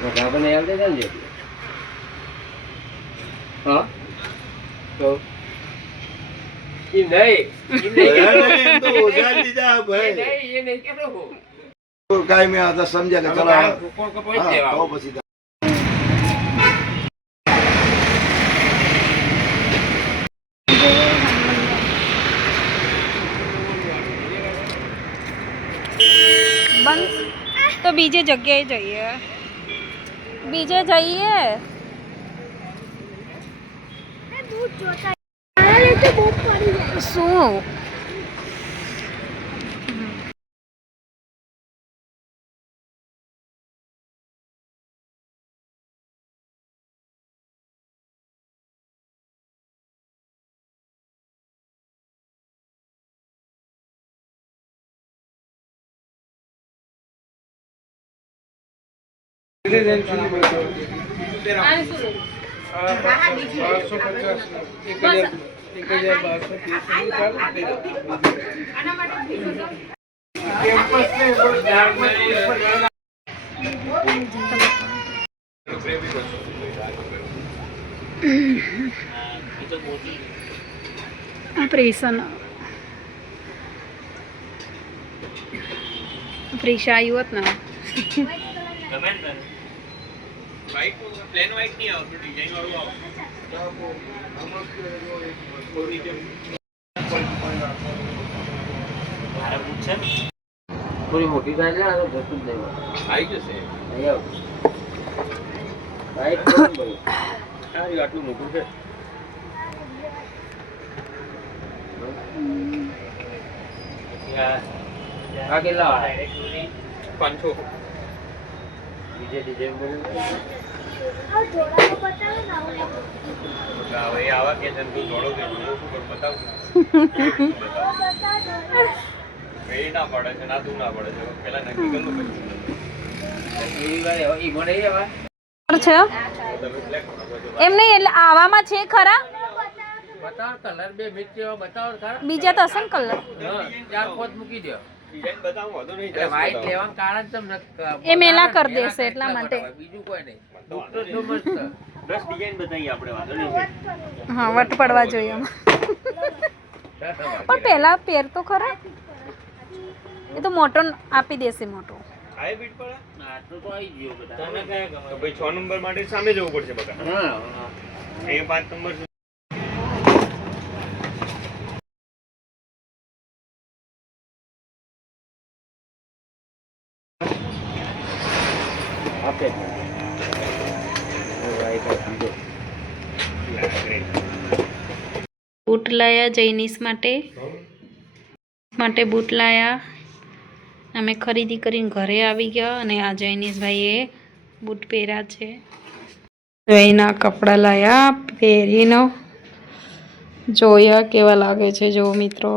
ઢાબને આવડે ચાલજે. હા તો કાઈ મેં આ સમજ્યા કે ચલો તો પછી બંધ તો બીજે જગ્યાએ જઈએ, બીજે જઈએ. શું પ્રેશા આવ્યું હોત ને પ્લેન વાઇટ નહીં આવતું, ડિઝાઇન વાળું આવે. થોડી મોટી થાય ને તો જતું જ નહીં આવી જશે. અહીં આવ બાઈક આટલું મોટું છે. આ કેટલા 500. બીજે ડિઝાઇન બોલું હવે આવા કે તું જોડો કે શું કર બતાવું. એ ના પડે છે ના તું ના પડે છે. પેલા નક્કી કરવું છે એમ નહીં, એટલે આવામાં છે ખરા બતાવ કલર બે મિક્સ જેવા બતાવો ખરા. બીજા તો હશે ને કલર. હા 4-5 મૂકી દો. ડિઝાઇન બતાવું વાંધો નહીં. એટલે વાઈટ લેવાનું કારણ તમને એ મેલા કરી દેશે એટલા માટે. બીજું કોઈ નહીં. દુપટ્ટો જો મસ્ત. 10 ડિઝાઇન બતાવીએ આપણે, વાંધો નહીં. હા વટ પડવા જોઈએ એમાં. પણ પહેલા પેર તો ખરા, એ તો મોટો આપી દેશે મોટો. આય બીટ પર આટલું તો આવી ગયો બધા. તને કયા ગમે? તો ભાઈ 6 નંબર માટે સામે જવું પડશે બકા. હા એ 5 નંબર છે. આપે બૂટ લાયા જૈનિશ માટે બૂટ લાયા. અમે ખરીદી કરીને ઘરે આવી ગયા અને આ જૈનિશભાઈએ બૂટ પહેર્યા છે. એના કપડાં લાયા, પહેરીને જોયા કેવા લાગે છે જો મિત્રો.